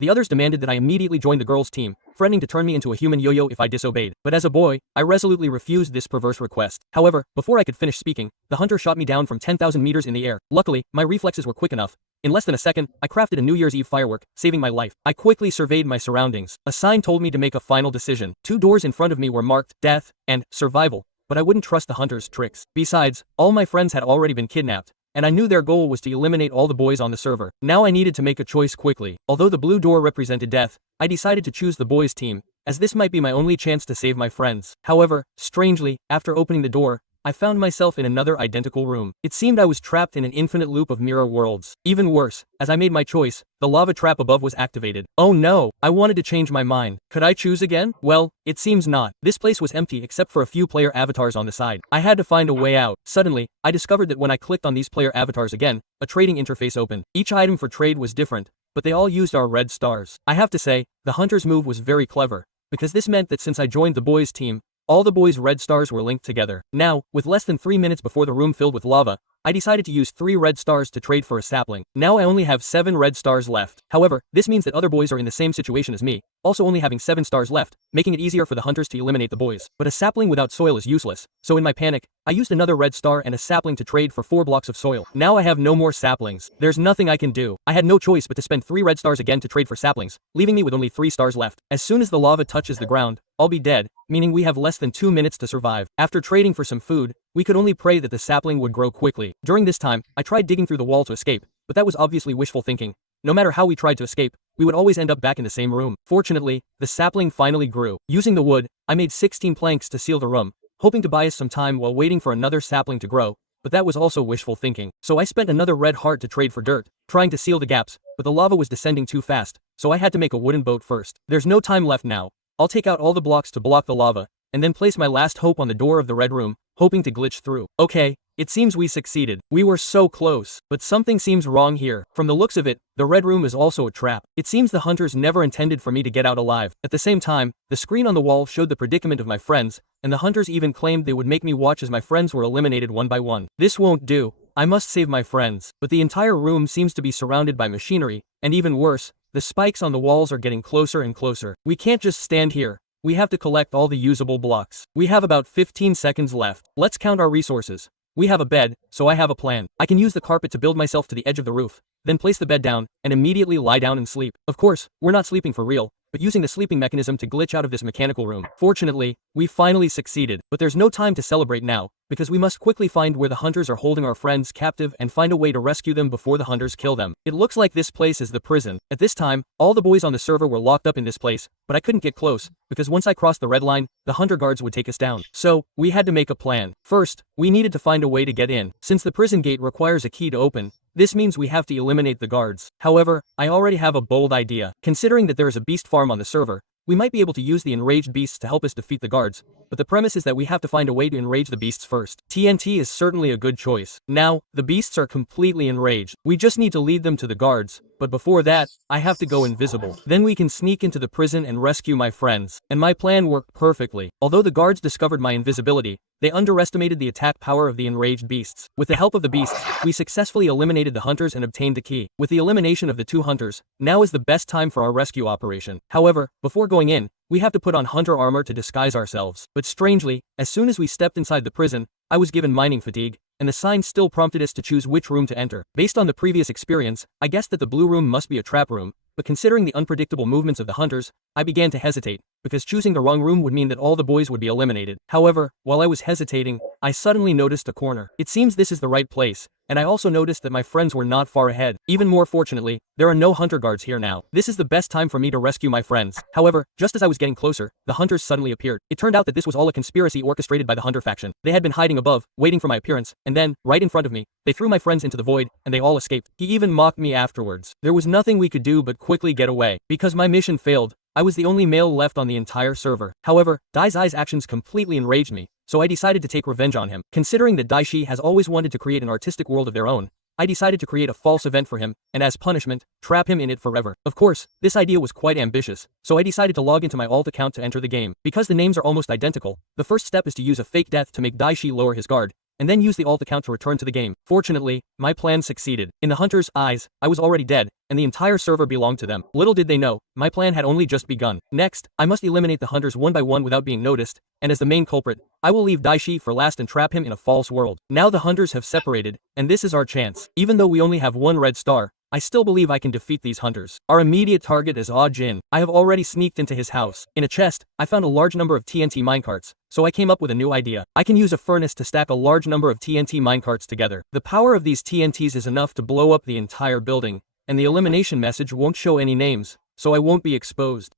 The others demanded that I immediately join the girls' team, threatening to turn me into a human yo-yo if I disobeyed. But as a boy, I resolutely refused this perverse request. However, before I could finish speaking, the hunter shot me down from 10,000 meters in the air. Luckily, my reflexes were quick enough. In less than a second, I crafted a New Year's Eve firework, saving my life. I quickly surveyed my surroundings. A sign told me to make a final decision. 2 doors in front of me were marked death and survival, but I wouldn't trust the hunter's tricks. Besides, all my friends had already been kidnapped, and I knew their goal was to eliminate all the boys on the server. Now I needed to make a choice quickly. Although the blue door represented death, I decided to choose the boys' team, as this might be my only chance to save my friends. However, strangely, after opening the door, I found myself in another identical room. It seemed I was trapped in an infinite loop of mirror worlds. Even worse, as I made my choice, the lava trap above was activated. Oh no, I wanted to change my mind. Could I choose again? Well, it seems not. This place was empty except for a few player avatars on the side. I had to find a way out. Suddenly, I discovered that when I clicked on these player avatars again, a trading interface opened. Each item for trade was different, but they all used our red stars. I have to say, the hunter's move was very clever, because this meant that since I joined the boys' team, all the boys' red stars were linked together. Now, with less than 3 minutes before the room filled with lava, I decided to use 3 red stars to trade for a sapling. Now I only have 7 red stars left. However, this means that other boys are in the same situation as me, also only having 7 stars left, making it easier for the hunters to eliminate the boys. But a sapling without soil is useless, so in my panic, I used another red star and a sapling to trade for 4 blocks of soil. Now I have no more saplings. There's nothing I can do. I had no choice but to spend 3 red stars again to trade for saplings, leaving me with only 3 stars left. As soon as the lava touches the ground, I'll be dead, meaning we have less than 2 minutes to survive. After trading for some food, we could only pray that the sapling would grow quickly. During this time, I tried digging through the wall to escape, but that was obviously wishful thinking. No matter how we tried to escape, we would always end up back in the same room. Fortunately, the sapling finally grew. Using the wood, I made 16 planks to seal the room, hoping to buy us some time while waiting for another sapling to grow, but that was also wishful thinking. So I spent another red heart to trade for dirt, trying to seal the gaps, but the lava was descending too fast, so I had to make a wooden boat first. There's no time left now. I'll take out all the blocks to block the lava, and then place my last hope on the door of the red room, hoping to glitch through. Okay, it seems we succeeded. We were so close, but something seems wrong here. From the looks of it, the red room is also a trap. It seems the hunters never intended for me to get out alive. At the same time, the screen on the wall showed the predicament of my friends, and the hunters even claimed they would make me watch as my friends were eliminated one by one. This won't do. I must save my friends. But the entire room seems to be surrounded by machinery, and even worse, the spikes on the walls are getting closer and closer. We can't just stand here. We have to collect all the usable blocks. We have about 15 seconds left. Let's count our resources. We have a bed, so I have a plan. I can use the carpet to build myself to the edge of the roof, then place the bed down, and immediately lie down and sleep. Of course, we're not sleeping for real, but using the sleeping mechanism to glitch out of this mechanical room. Fortunately, we finally succeeded, but there's no time to celebrate now, because we must quickly find where the hunters are holding our friends captive and find a way to rescue them before the hunters kill them. It looks like this place is the prison. At this time, all the boys on the server were locked up in this place, but I couldn't get close, because once I crossed the red line, the hunter guards would take us down. So, we had to make a plan. First, we needed to find a way to get in. Since the prison gate requires a key to open, this means we have to eliminate the guards. However, I already have a bold idea. Considering that there is a beast farm on the server, we might be able to use the enraged beasts to help us defeat the guards, but the premise is that we have to find a way to enrage the beasts first. TNT is certainly a good choice. Now, the beasts are completely enraged. We just need to lead them to the guards, but before that, I have to go invisible. Then we can sneak into the prison and rescue my friends. And my plan worked perfectly. Although the guards discovered my invisibility, they underestimated the attack power of the enraged beasts. With the help of the beasts, we successfully eliminated the hunters and obtained the key. With the elimination of the 2 hunters, now is the best time for our rescue operation. However, before going in, we have to put on hunter armor to disguise ourselves. But strangely, as soon as we stepped inside the prison, I was given mining fatigue, and the sign still prompted us to choose which room to enter. Based on the previous experience, I guessed that the blue room must be a trap room, but considering the unpredictable movements of the hunters, I began to hesitate, because choosing the wrong room would mean that all the boys would be eliminated. However, while I was hesitating, I suddenly noticed a corner. It seems this is the right place, and I also noticed that my friends were not far ahead. Even more fortunately, there are no hunter guards here now. This is the best time for me to rescue my friends. However, just as I was getting closer, the hunters suddenly appeared. It turned out that this was all a conspiracy orchestrated by the hunter faction. They had been hiding above, waiting for my appearance, and then, right in front of me, they threw my friends into the void, and they all escaped. He even mocked me afterwards. There was nothing we could do but quickly get away. Because my mission failed, I was the only male left on the entire server. However, Daizai's actions completely enraged me, so I decided to take revenge on him. Considering that Daishi has always wanted to create an artistic world of their own, I decided to create a false event for him, and as punishment, trap him in it forever. Of course, this idea was quite ambitious, so I decided to log into my alt account to enter the game. Because the names are almost identical, the first step is to use a fake death to make Daishi lower his guard, and then use the alt account to return to the game. Fortunately, my plan succeeded. In the hunter's eyes, I was already dead, and and the entire server belonged to them. Little did they know, my plan had only just begun. Next, I must eliminate the hunters one by one without being noticed, and as the main culprit, I will leave Daishi for last and trap him in a false world. Now the hunters have separated, and this is our chance. Even though we only have one red star, I still believe I can defeat these hunters. Our immediate target is Ah Jin. I have already sneaked into his house. In a chest, I found a large number of TNT minecarts, so I came up with a new idea. I can use a furnace to stack a large number of TNT minecarts together. The power of these TNTs is enough to blow up the entire building, and the elimination message won't show any names, so I won't be exposed.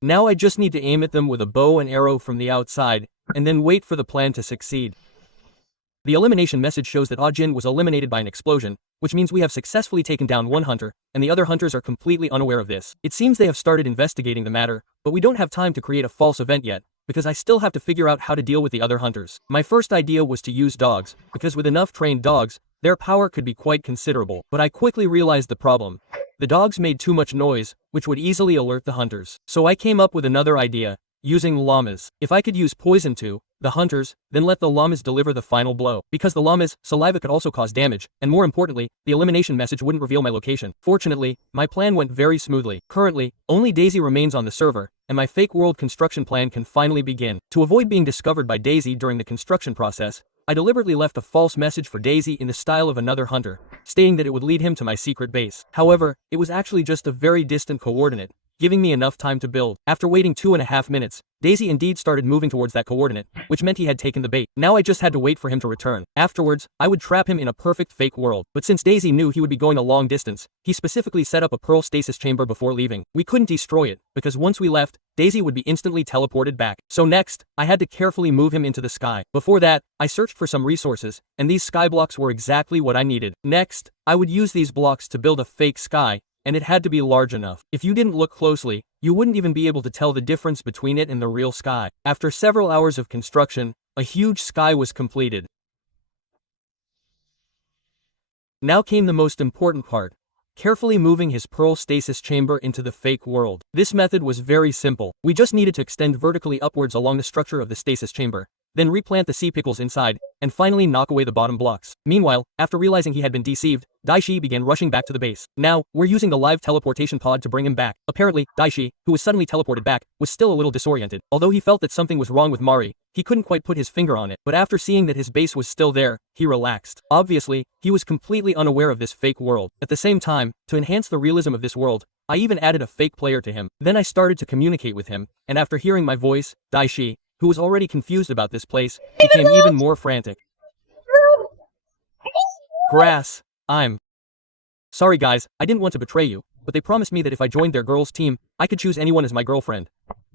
Now I just need to aim at them with a bow and arrow from the outside, and then wait for the plan to succeed. The elimination message shows that Ah Jin was eliminated by an explosion, which means we have successfully taken down one hunter, and the other hunters are completely unaware of this. It seems they have started investigating the matter, but we don't have time to create a false event yet, because I still have to figure out how to deal with the other hunters. My first idea was to use dogs, because with enough trained dogs, their power could be quite considerable, but I quickly realized the problem. The dogs made too much noise, which would easily alert the hunters. So I came up with another idea, using llamas. If I could use poison to the hunters, then let the llamas deliver the final blow. Because the llamas' saliva could also cause damage, and more importantly, the elimination message wouldn't reveal my location. Fortunately, my plan went very smoothly. Currently, only Daisy remains on the server, and my fake world construction plan can finally begin. To avoid being discovered by Daisy during the construction process, I deliberately left a false message for Daisy in the style of another hunter, stating that it would lead him to my secret base. However, it was actually just a very distant coordinate, giving me enough time to build. After waiting 2.5 minutes, Daisy indeed started moving towards that coordinate, which meant he had taken the bait. Now I just had to wait for him to return. Afterwards, I would trap him in a perfect fake world. But since Daisy knew he would be going a long distance, he specifically set up a pearl stasis chamber before leaving. We couldn't destroy it, because once we left, Daisy would be instantly teleported back. So next, I had to carefully move him into the sky. Before that, I searched for some resources, and these sky blocks were exactly what I needed. Next, I would use these blocks to build a fake sky, and it had to be large enough. If you didn't look closely, you wouldn't even be able to tell the difference between it and the real sky. After several hours of construction, a huge sky was completed. Now came the most important part, carefully moving his pearl stasis chamber into the fake world. This method was very simple. We just needed to extend vertically upwards along the structure of the stasis chamber, then replant the sea pickles inside, and finally knock away the bottom blocks. Meanwhile, after realizing he had been deceived, Daishi began rushing back to the base. Now, we're using the live teleportation pod to bring him back. Apparently, Daishi, who was suddenly teleported back, was still a little disoriented. Although he felt that something was wrong with Mari, he couldn't quite put his finger on it. But after seeing that his base was still there, he relaxed. Obviously, he was completely unaware of this fake world. At the same time, to enhance the realism of this world, I even added a fake player to him. Then I started to communicate with him, and after hearing my voice, Daishi, who was already confused about this place, became even more frantic. Grass. Sorry guys, I didn't want to betray you, but they promised me that if I joined their girls' team, I could choose anyone as my girlfriend.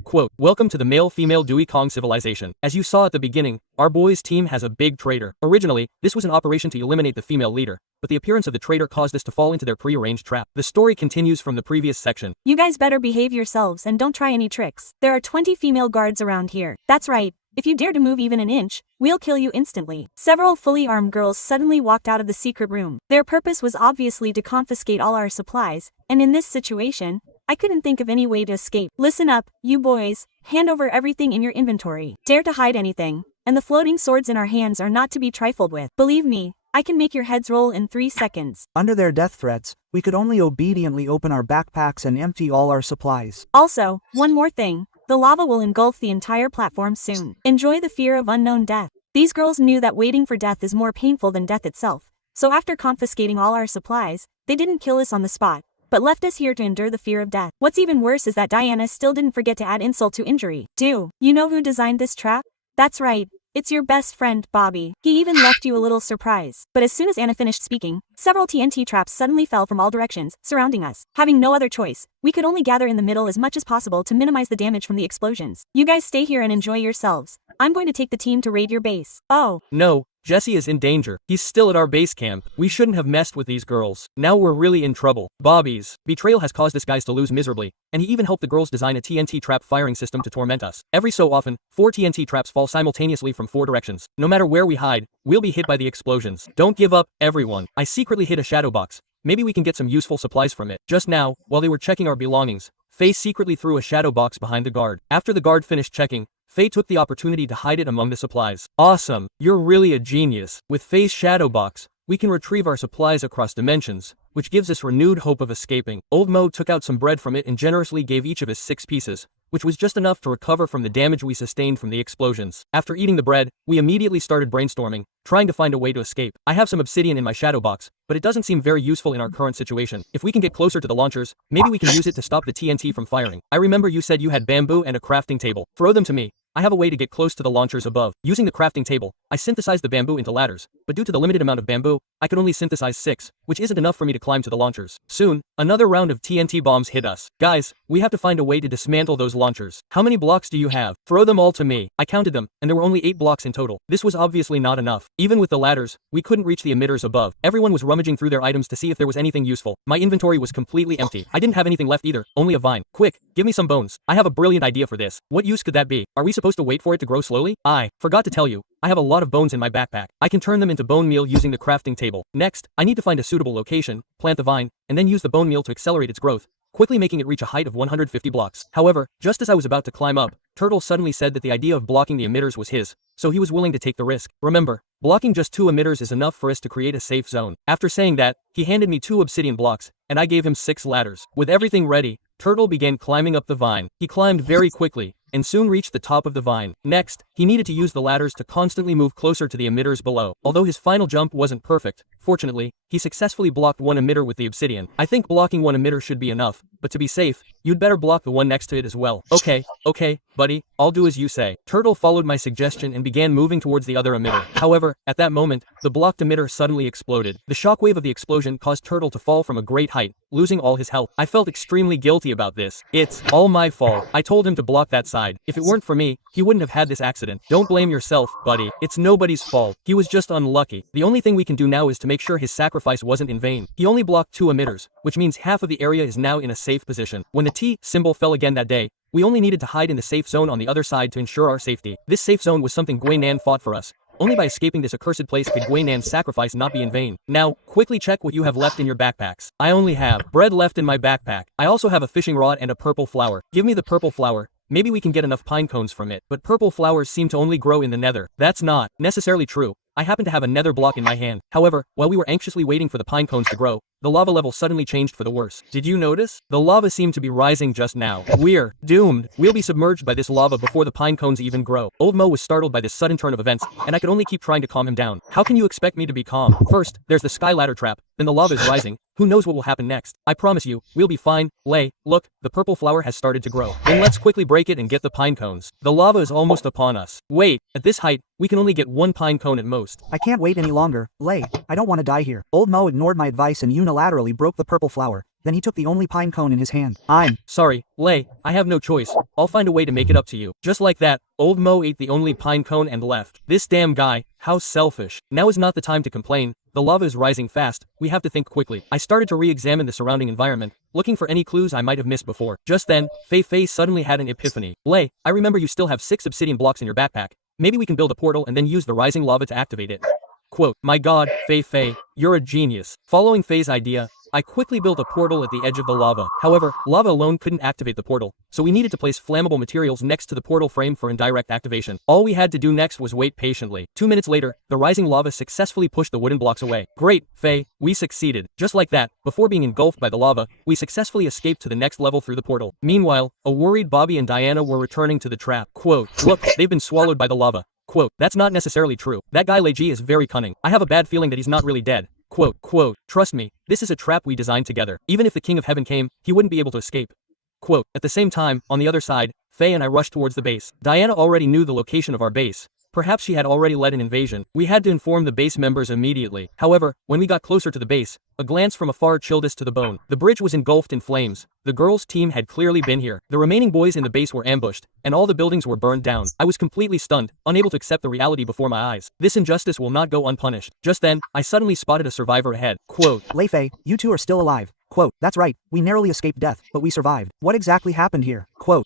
Quote, welcome to the male-female Dewey Kong civilization. As you saw at the beginning, our boys' team has a big traitor. Originally, this was an operation to eliminate the female leader, but the appearance of the traitor caused us to fall into their pre-arranged trap. The story continues from the previous section. You guys better behave yourselves and don't try any tricks. There are 20 female guards around here. That's right. If you dare to move even an inch, we'll kill you instantly. Several fully armed girls suddenly walked out of the secret room. Their purpose was obviously to confiscate all our supplies, and in this situation, I couldn't think of any way to escape. Listen up, you boys. Hand over everything in your inventory. Dare to hide anything, and the floating swords in our hands are not to be trifled with. Believe me, I can make your heads roll in 3 seconds. Under their death threats, we could only obediently open our backpacks and empty all our supplies. Also, one more thing. The lava will engulf the entire platform soon. Enjoy the fear of unknown death. These girls knew that waiting for death is more painful than death itself, so after confiscating all our supplies, they didn't kill us on the spot, but left us here to endure the fear of death. What's even worse is that Diana still didn't forget to add insult to injury. You know who designed this trap? That's right. It's your best friend, Bobby. He even left you a little surprise. But as soon as Anna finished speaking, several TNT traps suddenly fell from all directions, surrounding us. Having no other choice, we could only gather in the middle as much as possible to minimize the damage from the explosions. You guys stay here and enjoy yourselves. I'm going to take the team to raid your base. Oh. No, Jesse is in danger. He's still at our base camp. We shouldn't have messed with these girls. Now we're really in trouble. Bobby's betrayal has caused this guys to lose miserably, and he even helped the girls design a TNT trap firing system to torment us. Every so often, 4 TNT traps fall simultaneously from 4 directions. No matter where we hide, we'll be hit by the explosions. Don't give up, everyone. I secretly hid a shadow box. Maybe we can get some useful supplies from it. Just now, while they were checking our belongings, Faye secretly threw a shadow box behind the guard. After the guard finished checking, Faye took the opportunity to hide it among the supplies. Awesome, you're really a genius. With Faye's shadow box, we can retrieve our supplies across dimensions, which gives us renewed hope of escaping. Old Mo took out some bread from it and generously gave each of us 6 pieces, which was just enough to recover from the damage we sustained from the explosions. After eating the bread, we immediately started brainstorming, trying to find a way to escape. I have some obsidian in my shadow box, but it doesn't seem very useful in our current situation. If we can get closer to the launchers, maybe we can use it to stop the TNT from firing. I remember you said you had bamboo and a crafting table. Throw them to me. I have a way to get close to the launchers above. Using the crafting table, I synthesized the bamboo into ladders, but due to the limited amount of bamboo, I could only synthesize 6, which isn't enough for me to climb to the launchers. Soon, another round of TNT bombs hit us. Guys, we have to find a way to dismantle those launchers. How many blocks do you have? Throw them all to me. I counted them, and there were only 8 blocks in total. This was obviously not enough. Even with the ladders, we couldn't reach the emitters above. Everyone was rummaging through their items to see if there was anything useful. My inventory was completely empty. I didn't have anything left either, only a vine. Quick, give me some bones. I have a brilliant idea for this. What use could that be? Are we supposed to wait for it to grow slowly? I forgot to tell you. I have a lot of bones in my backpack. I can turn them into bone meal using the crafting table. Next, I need to find a suitable location, plant the vine, and then use the bone meal to accelerate its growth, quickly making it reach a height of 150 blocks. However, just as I was about to climb up, Turtle suddenly said that the idea of blocking the emitters was his, so he was willing to take the risk. Remember, blocking just 2 emitters is enough for us to create a safe zone. After saying that, he handed me 2 obsidian blocks, and I gave him 6 ladders. With everything ready, Turtle began climbing up the vine. He climbed very quickly, and soon reached the top of the vine. Next, he needed to use the ladders to constantly move closer to the emitters below. Although his final jump wasn't perfect, fortunately, he successfully blocked 1 emitter with the obsidian. I think blocking 1 emitter should be enough, but to be safe, you'd better block the one next to it as well. Okay, buddy, I'll do as you say. Turtle followed my suggestion and began moving towards the other emitter. However, at that moment, the blocked emitter suddenly exploded. The shockwave of the explosion caused Turtle to fall from a great height, losing all his health. I felt extremely guilty about this. It's all my fault. I told him to block that side. If it weren't for me, he wouldn't have had this accident. Don't blame yourself, buddy. It's nobody's fault. He was just unlucky. The only thing we can do now is to make sure his sacrifice wasn't in vain. He only blocked 2 emitters, which means half of the area is now in a safe position. When the T symbol fell again that day, we only needed to hide in the safe zone on the other side to ensure our safety. This safe zone was something Guinan fought for us. Only by escaping this accursed place could Guinan's sacrifice not be in vain. Now, quickly check what you have left in your backpacks. I only have bread left in my backpack. I also have a fishing rod and a purple flower. Give me the purple flower. Maybe we can get enough pine cones from it. But purple flowers seem to only grow in the nether. That's not necessarily true. I happen to have a nether block in my hand. However, while we were anxiously waiting for the pine cones to grow, the lava level suddenly changed for the worse. Did you notice? The lava seemed to be rising just now. We're doomed. We'll be submerged by this lava before the pine cones even grow. Old Mo was startled by this sudden turn of events, and I could only keep trying to calm him down. How can you expect me to be calm? First, there's the sky ladder trap, then the lava is rising. Who knows what will happen next? I promise you, we'll be fine. Look, the purple flower has started to grow. Then let's quickly break it and get the pine cones. The lava is almost upon us. Wait, at this height, we can only get 1 pine cone at most. I can't wait any longer. I don't want to die here. Old Mo ignored my advice and unilaterally broke the purple flower. Then he took the only pine cone in his hand. I'm sorry, I have no choice. I'll find a way to make it up to you. Just like that, Old Mo ate the only pine cone and left. This damn guy, how selfish. Now is not the time to complain. The lava is rising fast. We have to think quickly. I started to re-examine the surrounding environment, looking for any clues I might have missed before. Just then, Fei suddenly had an epiphany. I remember you still have 6 obsidian blocks in your backpack. Maybe we can build a portal and then use the rising lava to activate it. Quote, my god, Fei, you're a genius. Following Fei's idea, I quickly built a portal at the edge of the lava. However, lava alone couldn't activate the portal, so we needed to place flammable materials next to the portal frame for indirect activation. All we had to do next was wait patiently. 2 minutes later, the rising lava successfully pushed the wooden blocks away. Great, Fei, we succeeded. Just like that, before being engulfed by the lava, we successfully escaped to the next level through the portal. Meanwhile, a worried Bobby and Diana were returning to the trap. Quote, look, they've been swallowed by the lava. Quote, that's not necessarily true. That guy Leiji is very cunning. I have a bad feeling that he's not really dead. Quote, trust me, this is a trap we designed together. Even if the King of Heaven came, he wouldn't be able to escape. Quote, at the same time, on the other side, Fei and I rushed towards the base. Diana already knew the location of our base. Perhaps she had already led an invasion. We had to inform the base members immediately. However, when we got closer to the base, a glance from afar chilled us to the bone. The bridge was engulfed in flames. The girls' team had clearly been here. The remaining boys in the base were ambushed, and all the buildings were burned down. I was completely stunned, unable to accept the reality before my eyes. This injustice will not go unpunished. Just then, I suddenly spotted a survivor ahead. Quote, Fei, you two are still alive. Quote, that's right, we narrowly escaped death, but we survived. What exactly happened here? Quote,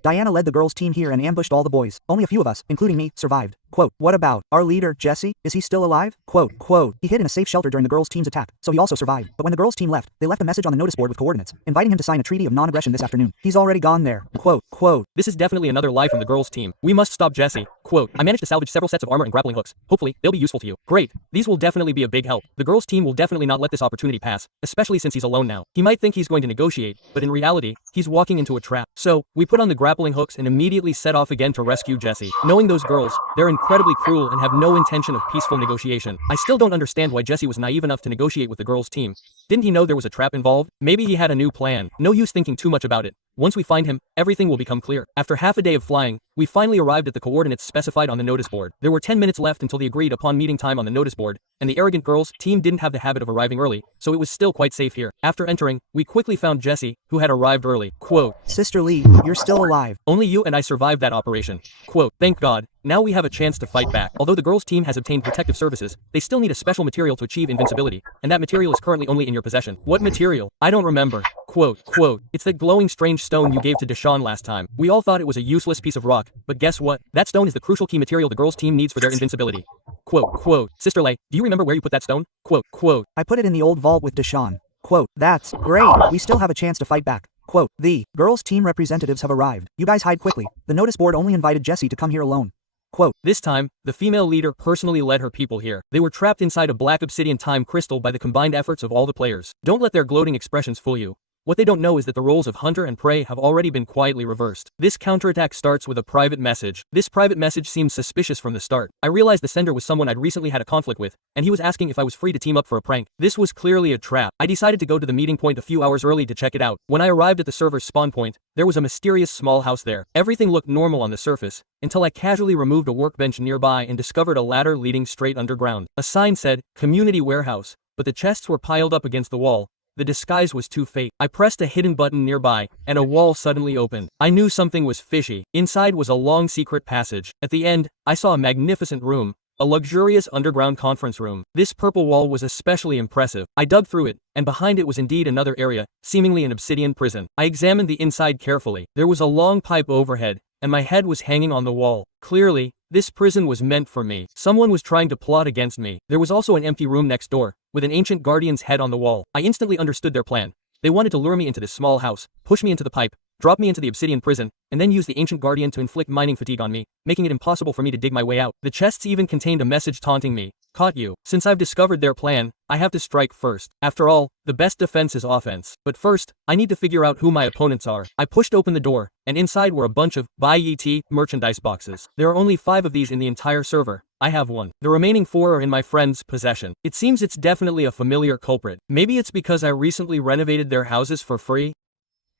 Diana led the girls' team here and ambushed all the boys. Only a few of us, including me, survived. Quote, what about our leader, Jesse? Is he still alive? Quote, he hid in a safe shelter during the girls' team's attack, so he also survived. But when the girls' team left, they left a message on the notice board with coordinates, inviting him to sign a treaty of non-aggression this afternoon. He's already gone there. Quote, This is definitely another lie from the girls' team. We must stop Jesse. Quote, I managed to salvage several sets of armor and grappling hooks. Hopefully, they'll be useful to you. Great. These will definitely be a big help. The girls' team will definitely not let this opportunity pass, especially since he's alone now. He might think he's going to negotiate, but in reality, he's walking into a trap. So, we put on the grappling hooks and immediately set off again to rescue Jesse. Knowing those girls, they're incredibly cruel and have no intention of peaceful negotiation. I still don't understand why Jesse was naive enough to negotiate with the girls' team. Didn't he know there was a trap involved? Maybe he had a new plan. No use thinking too much about it. Once we find him, everything will become clear. After half a day of flying, we finally arrived at the coordinates specified on the notice board. There were 10 minutes left until the agreed upon meeting time on the notice board, and the arrogant girls' team didn't have the habit of arriving early, so it was still quite safe here. After entering, we quickly found Jesse, who had arrived early. Quote, Sister Lee, you're still alive. Only you and I survived that operation. Quote, thank God. Now we have a chance to fight back. Although the girls' team has obtained protective services, they still need a special material to achieve invincibility, and that material is currently only in your possession. What material? I don't remember. Quote, it's that glowing strange stone you gave to Deshaun last time. We all thought it was a useless piece of rock, but guess what? That stone is the crucial key material the girls' team needs for their invincibility. Quote, Sister Lei, do you remember where you put that stone? Quote, I put it in the old vault with Deshaun. Quote, that's great. We still have a chance to fight back. Quote, the girls' team representatives have arrived. You guys hide quickly. The notice board only invited Jesse to come here alone. Quote, this time, the female leader personally led her people here. They were trapped inside a black obsidian time crystal by the combined efforts of all the players. Don't let their gloating expressions fool you. What they don't know is that the roles of hunter and prey have already been quietly reversed. This counterattack starts with a private message. This private message seemed suspicious from the start. I realized the sender was someone I'd recently had a conflict with, and he was asking if I was free to team up for a prank. This was clearly a trap. I decided to go to the meeting point a few hours early to check it out. When I arrived at the server's spawn point, there was a mysterious small house there. Everything looked normal on the surface, until I casually removed a workbench nearby and discovered a ladder leading straight underground. A sign said, Community Warehouse, but the chests were piled up against the wall. The disguise was too fake. I pressed a hidden button nearby, and a wall suddenly opened. I knew something was fishy. Inside was a long secret passage. At the end, I saw a magnificent room, a luxurious underground conference room. This purple wall was especially impressive. I dug through it, and behind it was indeed another area, seemingly an obsidian prison. I examined the inside carefully. There was a long pipe overhead, and my head was hanging on the wall. Clearly, this prison was meant for me. Someone was trying to plot against me. There was also an empty room next door, with an ancient guardian's head on the wall. I instantly understood their plan. They wanted to lure me into this small house, push me into the pipe, drop me into the obsidian prison, and then use the ancient guardian to inflict mining fatigue on me, making it impossible for me to dig my way out. The chests even contained a message taunting me. Caught you. Since I've discovered their plan, I have to strike first. After all, the best defense is offense. But first, I need to figure out who my opponents are. I pushed open the door, and inside were a bunch of Buy ET merchandise boxes. There are only 5 of these in the entire server. I have 1. The remaining 4 are in my friend's possession. It seems it's definitely a familiar culprit. Maybe it's because I recently renovated their houses for free?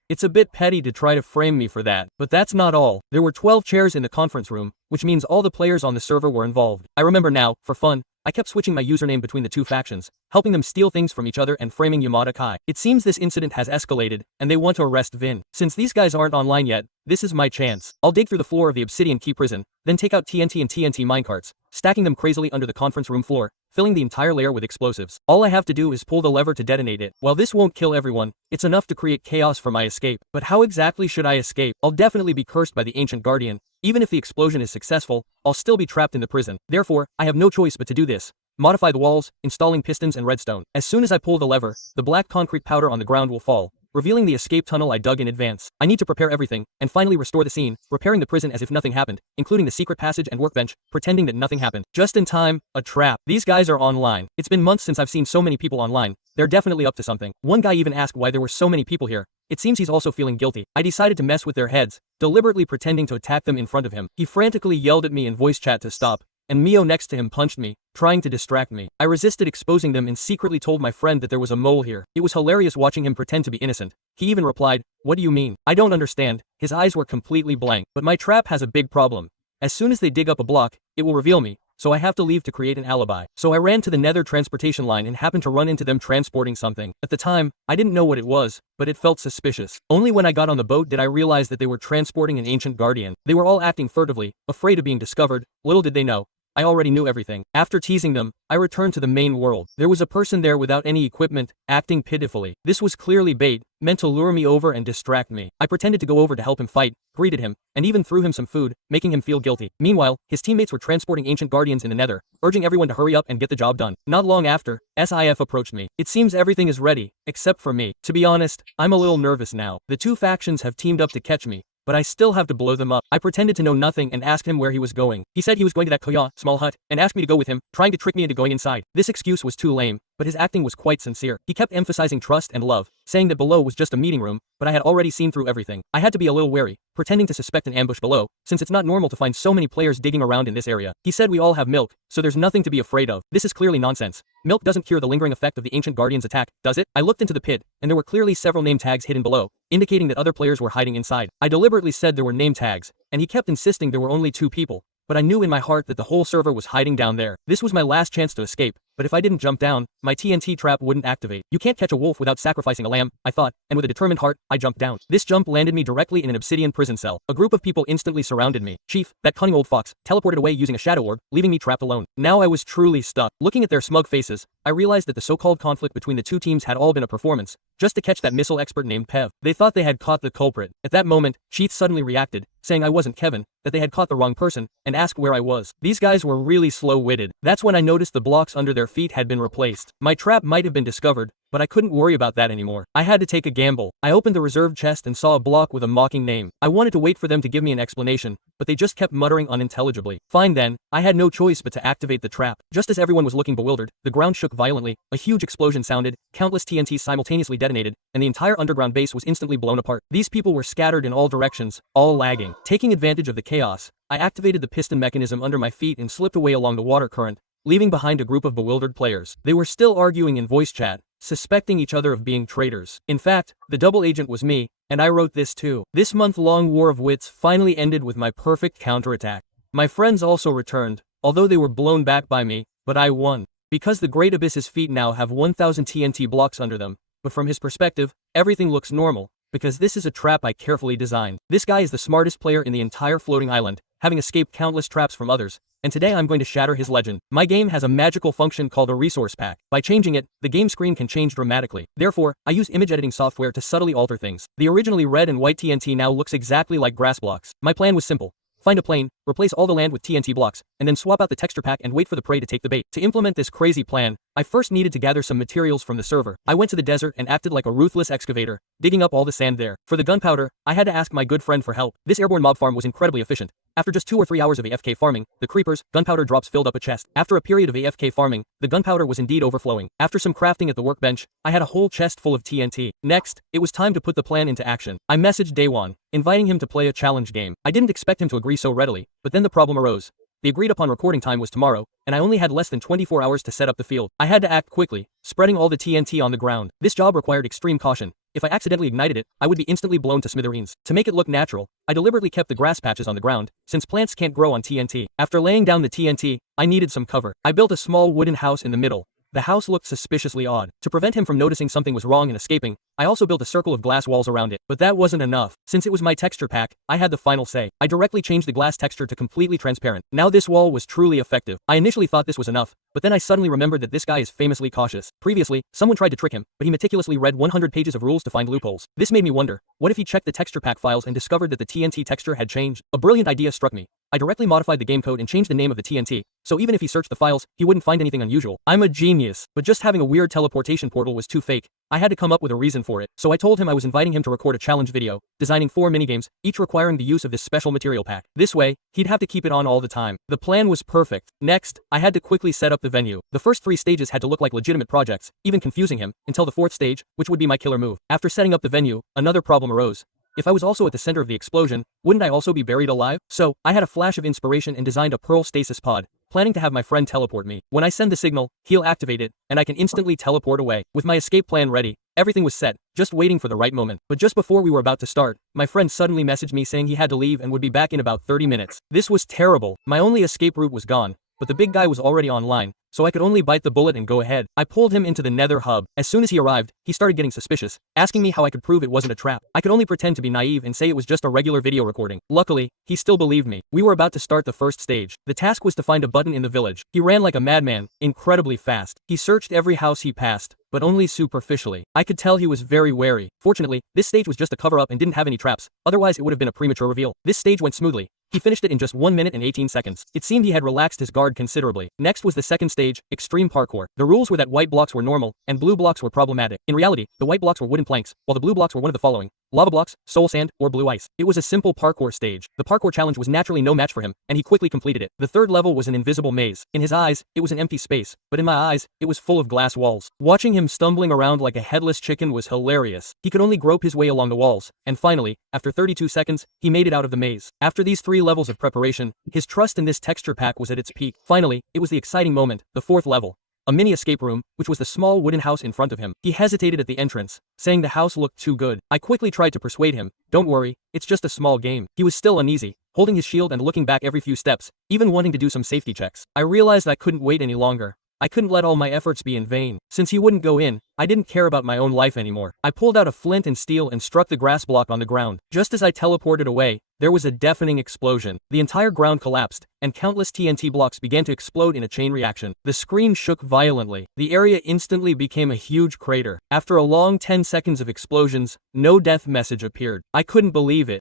It's a bit petty to try to frame me for that, but that's not all. There were 12 chairs in the conference room, which means all the players on the server were involved. I remember now, for fun, I kept switching my username between the 2 factions, helping them steal things from each other and framing Yamada Kai. It seems this incident has escalated, and they want to arrest Vin. Since these guys aren't online yet, this is my chance. I'll dig through the floor of the Obsidian Key prison, then take out TNT and TNT minecarts, stacking them crazily under the conference room floor, filling the entire layer with explosives. All I have to do is pull the lever to detonate it. While this won't kill everyone, it's enough to create chaos for my escape. But how exactly should I escape? I'll definitely be cursed by the ancient guardian. Even if the explosion is successful, I'll still be trapped in the prison. Therefore, I have no choice but to do this. Modify the walls, installing pistons and redstone. As soon as I pull the lever, the black concrete powder on the ground will fall, revealing the escape tunnel I dug in advance. I need to prepare everything, and finally restore the scene, repairing the prison as if nothing happened, including the secret passage and workbench, pretending that nothing happened. Just in time, a trap. These guys are online. It's been months since I've seen so many people online. They're definitely up to something. One guy even asked why there were so many people here. It seems he's also feeling guilty. I decided to mess with their heads, deliberately pretending to attack them in front of him. He frantically yelled at me in voice chat to stop, and Mio next to him punched me, trying to distract me. I resisted exposing them and secretly told my friend that there was a mole here. It was hilarious watching him pretend to be innocent. He even replied, "What do you mean? I don't understand." His eyes were completely blank. But my trap has a big problem. As soon as they dig up a block, it will reveal me, so I have to leave to create an alibi. So I ran to the nether transportation line and happened to run into them transporting something. At the time, I didn't know what it was, but it felt suspicious. Only when I got on the boat did I realize that they were transporting an ancient guardian. They were all acting furtively, afraid of being discovered. Little did they know, I already knew everything. After teasing them, I returned to the main world. There was a person there without any equipment, acting pitifully. This was clearly bait, meant to lure me over and distract me. I pretended to go over to help him fight, greeted him, and even threw him some food, making him feel guilty. Meanwhile, his teammates were transporting ancient guardians in the nether, urging everyone to hurry up and get the job done. Not long after, SIF approached me. It seems everything is ready, except for me. To be honest, I'm a little nervous now. The two factions have teamed up to catch me, but I still have to blow them up. I pretended to know nothing and asked him where he was going. He said he was going to that Koya, small hut, and asked me to go with him, trying to trick me into going inside. This excuse was too lame, but his acting was quite sincere. He kept emphasizing trust and love, saying that below was just a meeting room, but I had already seen through everything. I had to be a little wary, pretending to suspect an ambush below, since it's not normal to find so many players digging around in this area. He said we all have milk, so there's nothing to be afraid of. This is clearly nonsense. Milk doesn't cure the lingering effect of the ancient guardian's attack, does it? I looked into the pit, and there were clearly several name tags hidden below, indicating that other players were hiding inside. I deliberately said there were name tags, and he kept insisting there were only 2 people. But I knew in my heart that the whole server was hiding down there. This was my last chance to escape, but if I didn't jump down, my TNT trap wouldn't activate. You can't catch a wolf without sacrificing a lamb, I thought, and with a determined heart, I jumped down. This jump landed me directly in an obsidian prison cell. A group of people instantly surrounded me. Chief, that cunning old fox, teleported away using a shadow orb, leaving me trapped alone. Now I was truly stuck. Looking at their smug faces, I realized that the so-called conflict between the two teams had all been a performance, just to catch that missile expert named Pev. They thought they had caught the culprit. At that moment, Chief suddenly reacted, saying I wasn't Kevin, that they had caught the wrong person, and asked where I was. These guys were really slow-witted. That's when I noticed the blocks under their feet had been replaced. My trap might have been discovered, but I couldn't worry about that anymore. I had to take a gamble. I opened the reserve chest and saw a block with a mocking name. I wanted to wait for them to give me an explanation, but they just kept muttering unintelligibly. Fine then, I had no choice but to activate the trap. Just as everyone was looking bewildered, the ground shook violently, a huge explosion sounded, countless TNTs simultaneously detonated, and the entire underground base was instantly blown apart. These people were scattered in all directions, all lagging. Taking advantage of the chaos, I activated the piston mechanism under my feet and slipped away along the water current, leaving behind a group of bewildered players. They were still arguing in voice chat, suspecting each other of being traitors. In fact, the double agent was me, and I wrote this too. This month-long war of wits finally ended with my perfect counterattack. My friends also returned, although they were blown back by me, but I won. Because the Great Abyss's feet now have 1000 TNT blocks under them, but from his perspective, everything looks normal, because this is a trap I carefully designed. This guy is the smartest player in the entire floating island, having escaped countless traps from others, and today I'm going to shatter his legend. My game has a magical function called a resource pack. By changing it, the game screen can change dramatically. Therefore, I use image editing software to subtly alter things. The originally red and white TNT now looks exactly like grass blocks. My plan was simple. Find a plane, replace all the land with TNT blocks, and then swap out the texture pack and wait for the prey to take the bait. To implement this crazy plan, I first needed to gather some materials from the server. I went to the desert and acted like a ruthless excavator, digging up all the sand there. For the gunpowder, I had to ask my good friend for help. This airborne mob farm was incredibly efficient. After just 2 or 3 hours of AFK farming, the creepers, gunpowder drops filled up a chest. After a period of AFK farming, the gunpowder was indeed overflowing. After some crafting at the workbench, I had a whole chest full of TNT. Next, it was time to put the plan into action. I messaged Daywan, inviting him to play a challenge game. I didn't expect him to agree so readily, but then the problem arose. The agreed upon recording time was tomorrow, and I only had less than 24 hours to set up the field. I had to act quickly, spreading all the TNT on the ground. This job required extreme caution. If I accidentally ignited it, I would be instantly blown to smithereens. To make it look natural, I deliberately kept the grass patches on the ground, since plants can't grow on TNT. After laying down the TNT, I needed some cover. I built a small wooden house in the middle. The house looked suspiciously odd. To prevent him from noticing something was wrong and escaping, I also built a circle of glass walls around it. But that wasn't enough. Since it was my texture pack, I had the final say. I directly changed the glass texture to completely transparent. Now this wall was truly effective. I initially thought this was enough, but then I suddenly remembered that this guy is famously cautious. Previously, someone tried to trick him, but he meticulously read 100 pages of rules to find loopholes. This made me wonder, what if he checked the texture pack files and discovered that the TNT texture had changed? A brilliant idea struck me. I directly modified the game code and changed the name of the TNT, so even if he searched the files, he wouldn't find anything unusual. I'm a genius. But just having a weird teleportation portal was too fake. I had to come up with a reason for it, so I told him I was inviting him to record a challenge video, designing 4 minigames, each requiring the use of this special material pack. This way, he'd have to keep it on all the time. The plan was perfect. Next, I had to quickly set up the venue. The first 3 stages had to look like legitimate projects, even confusing him, until the 4th stage, which would be my killer move. After setting up the venue, another problem arose. If I was also at the center of the explosion, wouldn't I also be buried alive? So, I had a flash of inspiration and designed a pearl stasis pod, planning to have my friend teleport me. When I send the signal, he'll activate it, and I can instantly teleport away. With my escape plan ready, everything was set, just waiting for the right moment. But just before we were about to start, my friend suddenly messaged me saying he had to leave and would be back in about 30 minutes. This was terrible. My only escape route was gone, but the big guy was already online, so I could only bite the bullet and go ahead. I pulled him into the nether hub. As soon as he arrived, he started getting suspicious, asking me how I could prove it wasn't a trap. I could only pretend to be naive and say it was just a regular video recording. Luckily, he still believed me. We were about to start the first stage. The task was to find a button in the village. He ran like a madman, incredibly fast. He searched every house he passed, but only superficially. I could tell he was very wary. Fortunately, this stage was just a cover-up and didn't have any traps, otherwise it would have been a premature reveal. This stage went smoothly. He finished it in just 1 minute and 18 seconds. It seemed he had relaxed his guard considerably. Next was the second stage, extreme parkour. The rules were that white blocks were normal, and blue blocks were problematic. In reality, the white blocks were wooden planks, while the blue blocks were one of the following: lava blocks, soul sand, or blue ice. It was a simple parkour stage. The parkour challenge was naturally no match for him, and he quickly completed it. The third level was an invisible maze. In his eyes, it was an empty space, but in my eyes, it was full of glass walls. Watching him stumbling around like a headless chicken was hilarious. He could only grope his way along the walls, and finally, after 32 seconds, he made it out of the maze. After these 3 levels of preparation, his trust in this texture pack was at its peak. Finally, it was the exciting moment, the 4th level. A mini escape room, which was the small wooden house in front of him. He hesitated at the entrance, saying the house looked too good. I quickly tried to persuade him, "Don't worry, it's just a small game." He was still uneasy, holding his shield and looking back every few steps, even wanting to do some safety checks. I realized I couldn't wait any longer. I couldn't let all my efforts be in vain. Since he wouldn't go in, I didn't care about my own life anymore. I pulled out a flint and steel and struck the grass block on the ground. Just as I teleported away, there was a deafening explosion. The entire ground collapsed, and countless TNT blocks began to explode in a chain reaction. The screen shook violently. The area instantly became a huge crater. After a long 10 seconds of explosions, no death message appeared. I couldn't believe it.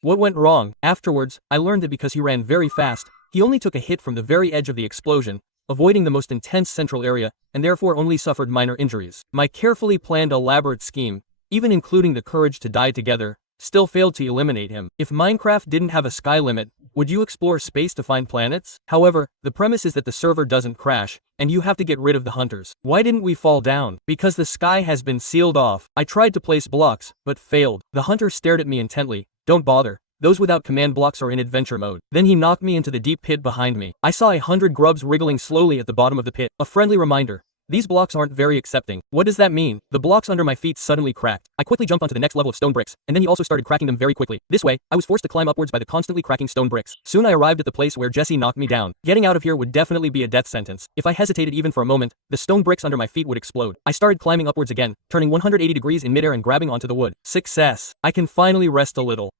What went wrong? Afterwards, I learned that because he ran very fast, he only took a hit from the very edge of the explosion, avoiding the most intense central area, and therefore only suffered minor injuries. My carefully planned elaborate scheme, even including the courage to die together, still failed to eliminate him. If Minecraft didn't have a sky limit, would you explore space to find planets? However, the premise is that the server doesn't crash, and you have to get rid of the hunters. Why didn't we fall down? Because the sky has been sealed off. I tried to place blocks, but failed. The hunter stared at me intently. "Don't bother. Those without command blocks are in adventure mode." Then he knocked me into the deep pit behind me. I saw 100 grubs wriggling slowly at the bottom of the pit. A friendly reminder. These blocks aren't very accepting. What does that mean? The blocks under my feet suddenly cracked. I quickly jumped onto the next level of stone bricks, and then he also started cracking them very quickly. This way, I was forced to climb upwards by the constantly cracking stone bricks. Soon I arrived at the place where Jesse knocked me down. Getting out of here would definitely be a death sentence. If I hesitated even for a moment, the stone bricks under my feet would explode. I started climbing upwards again, turning 180 degrees in midair and grabbing onto the wood. Success! I can finally rest a little.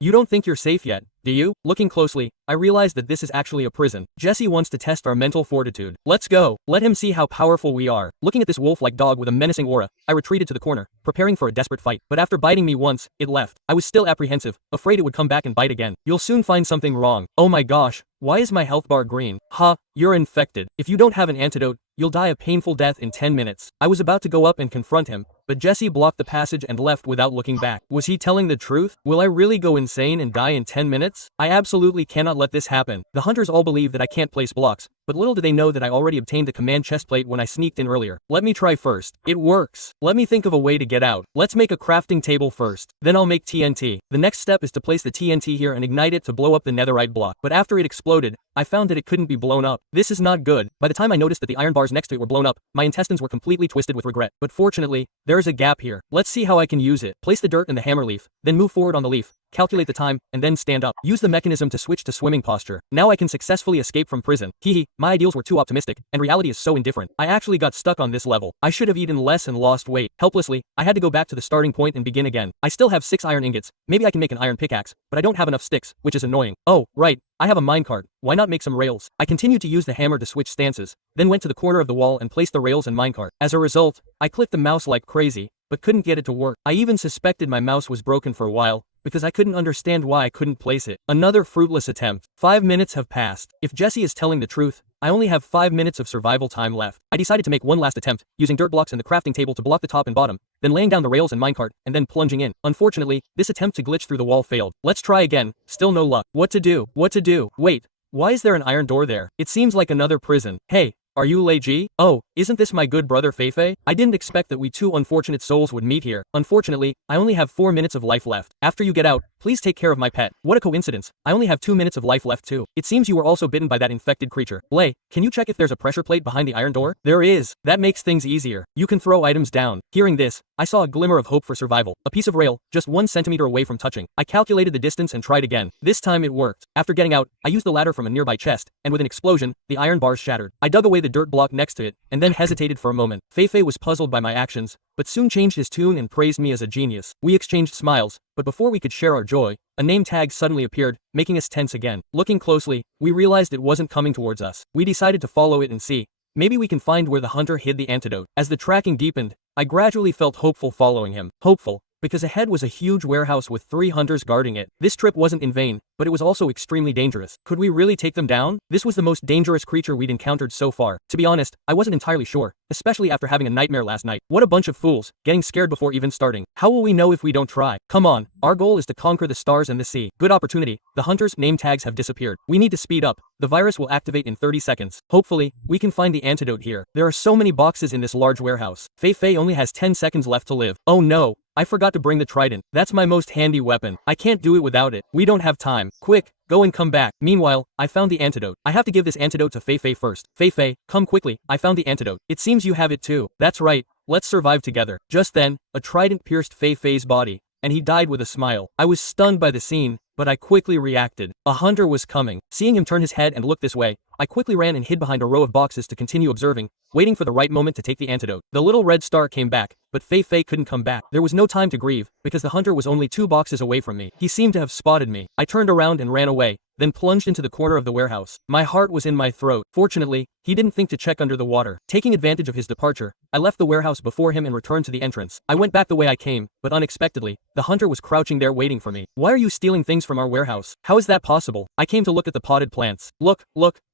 You don't think you're safe yet, do you? Looking closely, I realized that this is actually a prison. Jesse wants to test our mental fortitude. Let's go. Let him see how powerful we are. Looking at this wolf-like dog with a menacing aura, I retreated to the corner, preparing for a desperate fight. But after biting me once, it left. I was still apprehensive, afraid it would come back and bite again. You'll soon find something wrong. Oh my gosh, why is my health bar green? Ha, you're infected. If you don't have an antidote, you'll die a painful death in 10 minutes. I was about to go up and confront him, but Jesse blocked the passage and left without looking back. Was he telling the truth? Will I really go insane and die in 10 minutes? I absolutely cannot let this happen. The hunters all believe that I can't place blocks, but little do they know that I already obtained the command chestplate when I sneaked in earlier. Let me try first. It works. Let me think of a way to get out. Let's make a crafting table first. Then I'll make TNT. The next step is to place the TNT here and ignite it to blow up the netherite block. But after it exploded, I found that it couldn't be blown up. This is not good. By the time I noticed that the iron bars next to it were blown up, my intestines were completely twisted with regret. But fortunately, there's a gap here. Let's see how I can use it. Place the dirt in the hammer leaf, then move forward on the leaf. Calculate the time, and then stand up. Use the mechanism to switch to swimming posture. Now I can successfully escape from prison. Hehe, my ideals were too optimistic, and reality is so indifferent. I actually got stuck on this level. I should have eaten less and lost weight. Helplessly, I had to go back to the starting point and begin again. I still have 6 iron ingots. Maybe I can make an iron pickaxe, but I don't have enough sticks, which is annoying. Oh, right. I have a minecart. Why not make some rails? I continued to use the hammer to switch stances, then went to the corner of the wall and placed the rails and minecart. As a result, I clicked the mouse like crazy, but couldn't get it to work. I even suspected my mouse was broken for a while, because I couldn't understand why I couldn't place it. Another fruitless attempt. 5 minutes have passed. If Jesse is telling the truth, I only have 5 minutes of survival time left. I decided to make one last attempt, using dirt blocks and the crafting table to block the top and bottom, then laying down the rails and minecart, and then plunging in. Unfortunately, this attempt to glitch through the wall failed. Let's try again. Still no luck. What to do? What to do? Wait, why is there an iron door there? It seems like another prison. Hey, are you Lei Ji? Oh, isn't this my good brother Feifei? I didn't expect that we two unfortunate souls would meet here. Unfortunately, I only have 4 minutes of life left. After you get out, Please take care of my pet. What a coincidence. I only have 2 minutes of life left too. It seems you were also bitten by that infected creature. Blay, can you check if there's a pressure plate behind the iron door? There is. That makes things easier. You can throw items down. Hearing this, I saw a glimmer of hope for survival. A piece of rail, just 1 centimeter away from touching. I calculated the distance and tried again. This time it worked. After getting out, I used the ladder from a nearby chest, and with an explosion, the iron bars shattered. I dug away the dirt block next to it, and then hesitated for a moment. Fei was puzzled by my actions, but soon changed his tune and praised me as a genius. We exchanged smiles, but before we could share our joy, a name tag suddenly appeared, making us tense again. Looking closely, we realized it wasn't coming towards us. We decided to follow it and see. Maybe we can find where the hunter hid the antidote. As the tracking deepened, I gradually felt hopeful following him. Hopeful, because ahead was a huge warehouse with 3 hunters guarding it. This trip wasn't in vain, but it was also extremely dangerous. Could we really take them down? This was the most dangerous creature we'd encountered so far. To be honest, I wasn't entirely sure, especially after having a nightmare last night. What a bunch of fools, getting scared before even starting. How will we know if we don't try? Come on, our goal is to conquer the stars and the sea. Good opportunity. The hunters' name tags have disappeared. We need to speed up. The virus will activate in 30 seconds. Hopefully, we can find the antidote here. There are so many boxes in this large warehouse. Fei only has 10 seconds left to live. Oh no, I forgot to bring the trident. That's my most handy weapon. I can't do it without it. We don't have time. Quick, go and come back. Meanwhile, I found the antidote. I have to give this antidote to Fei first. Fei, come quickly. I found the antidote. It seems you have it too. That's right. Let's survive together. Just then, a trident pierced Fei's body, and he died with a smile. I was stunned by the scene, but I quickly reacted. A hunter was coming. Seeing him turn his head and look this way, I quickly ran and hid behind a row of boxes to continue observing, waiting for the right moment to take the antidote. The little red star came back, but Fei couldn't come back. There was no time to grieve, because the hunter was only 2 boxes away from me. He seemed to have spotted me. I turned around and ran away, then plunged into the corner of the warehouse. My heart was in my throat. Fortunately, he didn't think to check under the water. Taking advantage of his departure, I left the warehouse before him and returned to the entrance. I went back the way I came, but unexpectedly, the hunter was crouching there waiting for me. Why are you stealing things from our warehouse? How is that possible? I came to look at the potted plants. Look,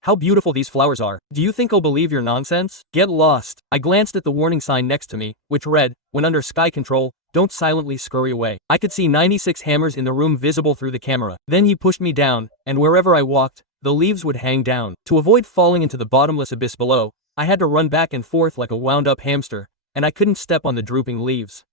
how beautiful these flowers are. Do you think I'll believe your nonsense? Get lost. I glanced at the warning sign next to me, which read, when under sky control, don't silently scurry away. I could see 96 hammers in the room visible through the camera. Then he pushed me down, and wherever I walked, the leaves would hang down. To avoid falling into the bottomless abyss below, I had to run back and forth like a wound-up hamster, and I couldn't step on the drooping leaves.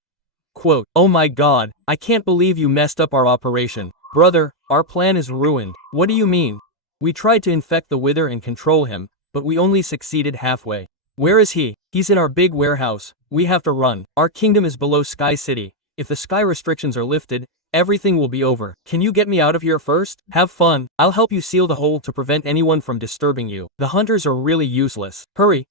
Quote, oh my god, I can't believe you messed up our operation. Brother, our plan is ruined. What do you mean? We tried to infect the Wither and control him, but we only succeeded halfway. Where is he? He's in our big warehouse. We have to run. Our kingdom is below Sky City. If the sky restrictions are lifted, everything will be over. Can you get me out of here first? Have fun. I'll help you seal the hole to prevent anyone from disturbing you. The hunters are really useless. Hurry,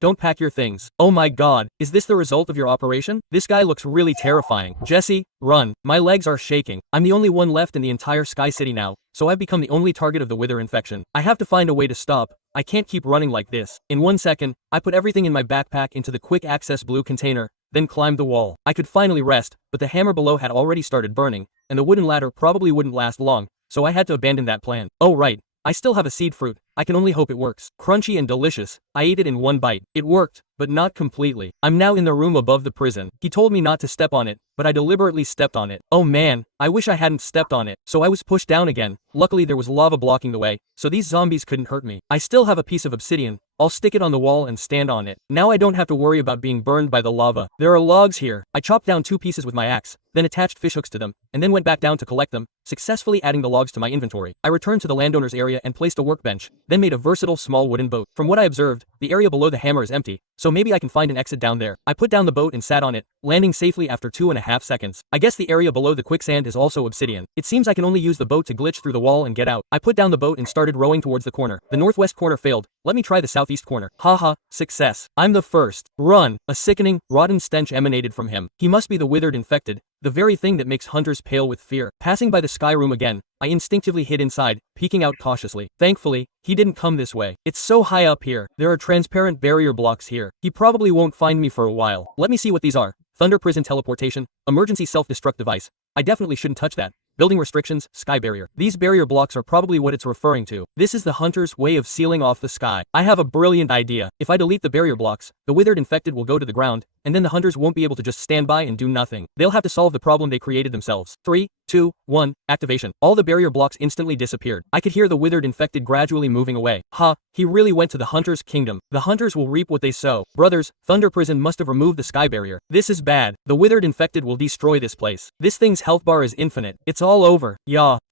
don't pack your things. Oh my god, is this the result of your operation? This guy looks really terrifying. Jesse, run. My legs are shaking. I'm the only one left in the entire Sky City now, so I've become the only target of the Wither infection. I have to find a way to stop. I can't keep running like this. In 1 second, I put everything in my backpack into the quick access blue container, then climbed the wall. I could finally rest, but the hammer below had already started burning, and the wooden ladder probably wouldn't last long, so I had to abandon that plan. Oh right, I still have a seed fruit. I can only hope it works. Crunchy and delicious, I ate it in 1 bite. It worked, but not completely. I'm now in the room above the prison. He told me not to step on it, but I deliberately stepped on it. Oh man, I wish I hadn't stepped on it. So I was pushed down again. Luckily there was lava blocking the way, so these zombies couldn't hurt me. I still have a piece of obsidian. I'll stick it on the wall and stand on it. Now I don't have to worry about being burned by the lava. There are logs here. I chopped down 2 pieces with my axe, then attached fishhooks to them, and then went back down to collect them, successfully adding the logs to my inventory. I returned to the landowner's area and placed a workbench, then made a versatile small wooden boat. From what I observed, the area below the hammer is empty, so maybe I can find an exit down there. I put down the boat and sat on it, landing safely after 2.5 seconds. I guess the area below the quicksand is also obsidian. It seems I can only use the boat to glitch through the wall and get out. I put down the boat and started rowing towards the corner. The northwest corner failed. Let me try the southeast corner. Haha, success. I'm the first. Run. A sickening, rotten stench emanated from him. He must be the withered infected, the very thing that makes hunters pale with fear. Passing by the sky room again, I instinctively hid inside, peeking out cautiously. Thankfully, he didn't come this way. It's so high up here. There are transparent barrier blocks here. He probably won't find me for a while. Let me see what these are. Thunder prison teleportation, emergency self-destruct device. I definitely shouldn't touch that. Building restrictions, sky barrier. These barrier blocks are probably what it's referring to. This is the hunter's way of sealing off the sky. I have a brilliant idea. If I delete the barrier blocks, the withered infected will go to the ground, and then the hunters won't be able to just stand by and do nothing. They'll have to solve the problem they created themselves. 3, 2, 1, activation. All the barrier blocks instantly disappeared. I could hear the withered infected gradually moving away. Ha, he really went to the hunter's kingdom. The hunters will reap what they sow. Brothers, Thunder Prison must have removed the sky barrier. This is bad. The withered infected will destroy this place. This thing's health bar is infinite. It's all all over, yeah.